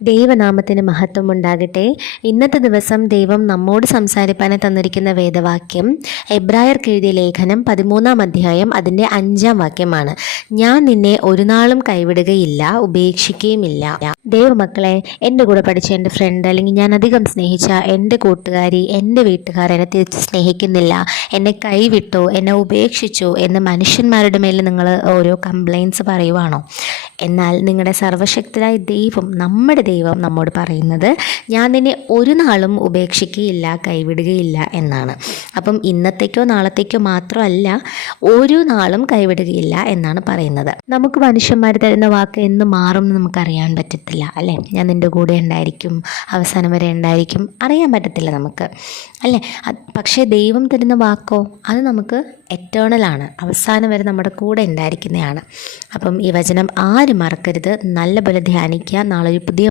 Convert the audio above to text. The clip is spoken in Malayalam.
ദൈവനാമത്തിന് മഹത്വം ഉണ്ടാകട്ടെ. ഇന്നത്തെ ദിവസം ദൈവം നമ്മോട് സംസാരിപ്പാനെ തന്നിരിക്കുന്ന വേദവാക്യം എബ്രായർക്ക് എഴുതിയ ലേഖനം 13-ാം അധ്യായം അതിൻ്റെ 5-ാം വാക്യമാണ്. ഞാൻ നിന്നെ ഒരു നാളും കൈവിടുകയില്ല, ഉപേക്ഷിക്കുകയുമില്ല. ദൈവമക്കളെ, എൻ്റെ കൂടെ പഠിച്ച എൻ്റെ ഫ്രണ്ട്, അല്ലെങ്കിൽ ഞാൻ അധികം സ്നേഹിച്ച എൻ്റെ കൂട്ടുകാരി, എൻ്റെ വീട്ടുകാർ എന്നെ തിരിച്ച് സ്നേഹിക്കുന്നില്ല, എന്നെ കൈവിട്ടോ, എന്നെ ഉപേക്ഷിച്ചോ എന്ന് മനുഷ്യന്മാരുടെ മേൽ നിങ്ങൾ ഓരോ കംപ്ലയിൻറ്റ്സ് പറയുവാണോ? എന്നാൽ നിങ്ങളുടെ സർവശക്തനായ ദൈവം, നമ്മുടെ ദൈവം നമ്മോട് പറയുന്നത്, ഞാൻ നിന്നെ ഒരു നാളും ഉപേക്ഷിക്കുകയില്ല, കൈവിടുകയില്ല എന്നാണ്. അപ്പം ഇന്നത്തേക്കോ നാളത്തേക്കോ മാത്രമല്ല, ഒരു നാളും കൈവിടുകയില്ല എന്നാണ് പറയുന്നത്. നമുക്ക് മനുഷ്യന്മാർ തരുന്ന വാക്ക് എന്ന് മാറും എന്ന് നമുക്കറിയാൻ പറ്റത്തില്ല, അല്ലേ? ഞാൻ നിൻ്റെ കൂടെ ഉണ്ടായിരിക്കും, അവസാനം വരെ ഉണ്ടായിരിക്കും, അറിയാൻ പറ്റത്തില്ല നമുക്ക്, അല്ലേ? പക്ഷേ ദൈവം തരുന്ന വാക്കോ, അത് നമുക്ക് എറ്റേണലാണ്, അവസാനം വരെ നമ്മുടെ കൂടെ ഉണ്ടായിരിക്കുന്നതാണ്. അപ്പം ഈ വചനം ആരും മറക്കരുത്, നല്ലപോലെ ധ്യാനിക്കുക. നാളെ ഒരു പുതിയ